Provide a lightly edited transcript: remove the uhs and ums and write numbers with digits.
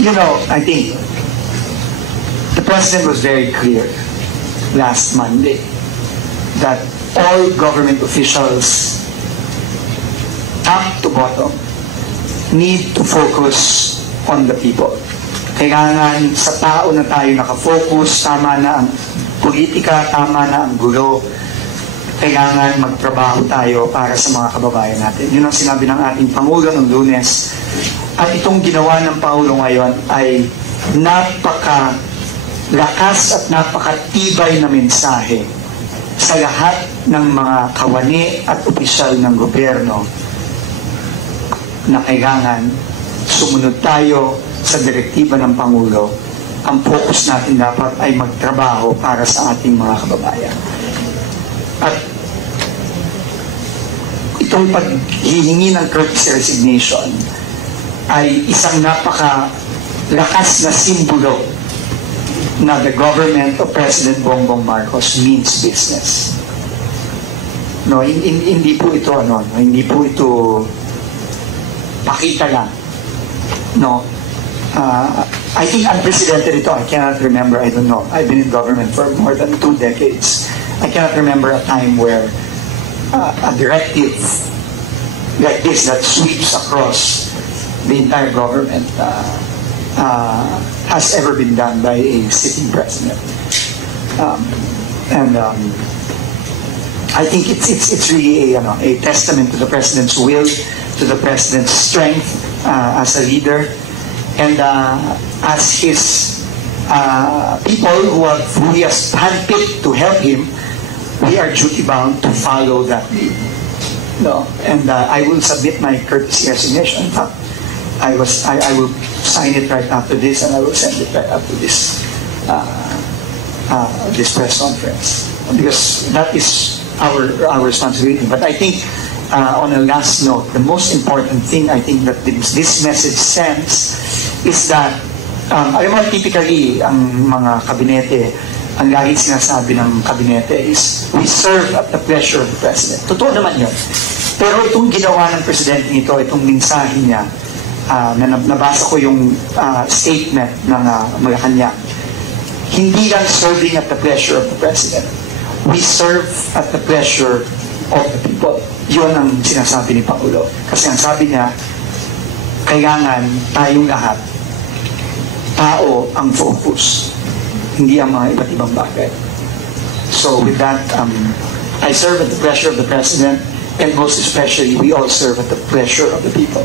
You know, I think the President was very clear last Monday that all government officials, top to bottom, need to focus on the people. Kailangan sa tao na tayo nakafocus, tama na ang politika, tama na ang gulo. Kailangan magtrabaho tayo para sa mga kababayan natin. Yun ang sinabi ng ating Pangulo ng Lunes. At itong ginawa ng Pangulo ngayon ay napakalakas at napakatibay na mensahe sa lahat ng mga kawani at opisyal ng gobyerno na kailangan sumunod tayo sa direktiba ng Pangulo. Ang focus natin dapat ay magtrabaho para sa ating mga kababayan. At itong paghihingi ng courtesy resignation ay isang napakalakas na simbolo na the government of President Bongbong Marcos means business. No, hindi po ito hindi po ito pakita lang. No. I think unprecedented ito. I cannot remember. I don't know. I've been in government for more than 2 decades. I cannot remember a time where a directive like this that sweeps across the entire government has ever been done by a sitting president. I think it's really a testament to the president's will, to the president's strength as a leader, and as his people who he has handpicked to help him. We are duty bound to follow that lead. No, and I will submit my courtesy resignation. In fact, I will sign it right after this, and I will send it right after this this press conference, because that is our responsibility. But I think on a last note, the most important thing I think that this message sends is that alam mo, typically ang mga kabinete, ang lagi sinasabi ng kabinete is we serve at the pleasure of the President. Totoo naman yun. Pero itong ginawa ng Presidente nito, itong mensahe niya, nabasa ko yung statement ng Malacanang, hindi lang serving at the pleasure of the President. We serve at the pleasure of the people. Yun ang sinasabi ni Pangulo. Kasi ang sabi niya, kailangan tayong lahat, tao ang focus, hindi ang mga iba't ibang bagay. So with that, I serve at the pleasure of the President, and most especially, we all serve at the pleasure of the people.